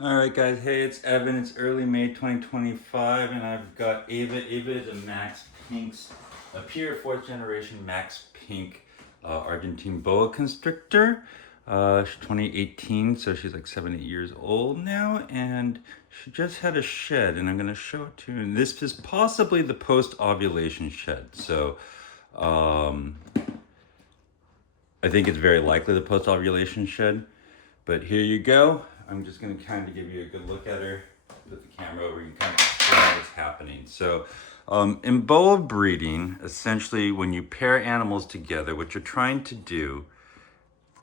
All right, guys. Hey, it's Evan. It's early May 2025, and I've got Ava. Ava is a Maxx Pink's, a pure fourth generation Maxx Pink Argentine boa constrictor. She's 2018, so she's like 7, 8 years old now, and she just had a shed, and I'm gonna show it to you. And this is possibly the post-ovulation shed. So, I think it's very likely the post-ovulation shed. But here you go. I'm just going to kind of give you a good look at her. Put the camera over, you can kind of see what's happening. So in boa breeding, essentially when you pair animals together, what you're trying to do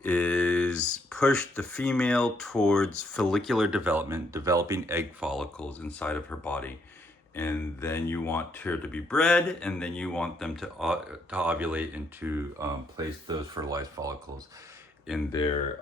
is push the female towards follicular development, developing egg follicles inside of her body. And then you want her to be bred, and then you want them to ovulate and to place those fertilized follicles in their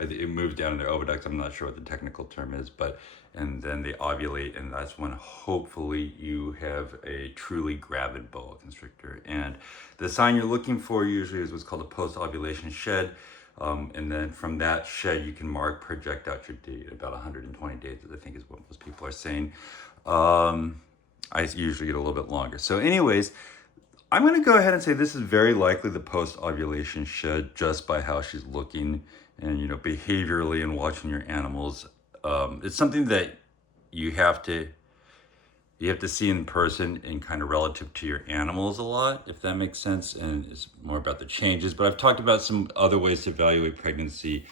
it moves down in their oviducts. I'm not sure what the technical term is, but and then they ovulate, and that's when hopefully you have a truly gravid boa constrictor. And the sign you're looking for usually is what's called a post-ovulation shed. And then from that shed, you can project out your date about 120 days, I think is what most people are saying. I usually get a little bit longer. So anyways, I'm going to go ahead and say this is very likely the post-ovulation shed just by how she's looking and, behaviorally and watching your animals. It's something that you have to see in person and kind of relative to your animals a lot, if that makes sense. And it's more about the changes. But I've talked about some other ways to evaluate pregnancy,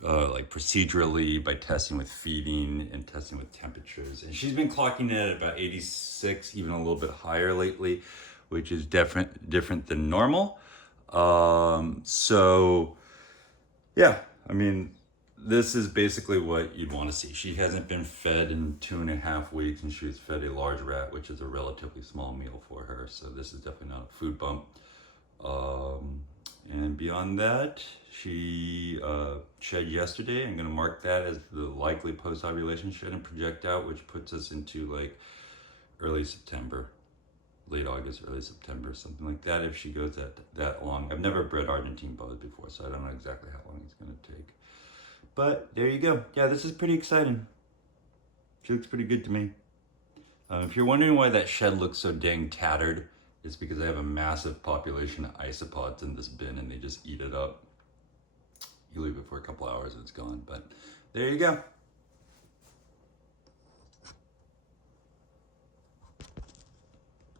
like procedurally by testing with feeding and testing with temperatures. And she's been clocking in at about 86, even a little bit higher lately, which is different than normal. So yeah, I mean, this is basically what you'd want to see. She hasn't been fed in 2.5 weeks, and she was fed a large rat, which is a relatively small meal for her. So this is definitely not a food bump. And beyond that, she shed yesterday. I'm going to mark that as the likely post-ovulation shed and project out, which puts us into like early September. Late August, early September, something like that, if she goes that long. I've never bred Argentine boas before, so I don't know exactly how long it's going to take. But there you go. Yeah, this is pretty exciting. She looks pretty good to me. If you're wondering why that shed looks so dang tattered, it's because I have a massive population of isopods in this bin, and they just eat it up. You leave it for a couple hours and it's gone. But there you go.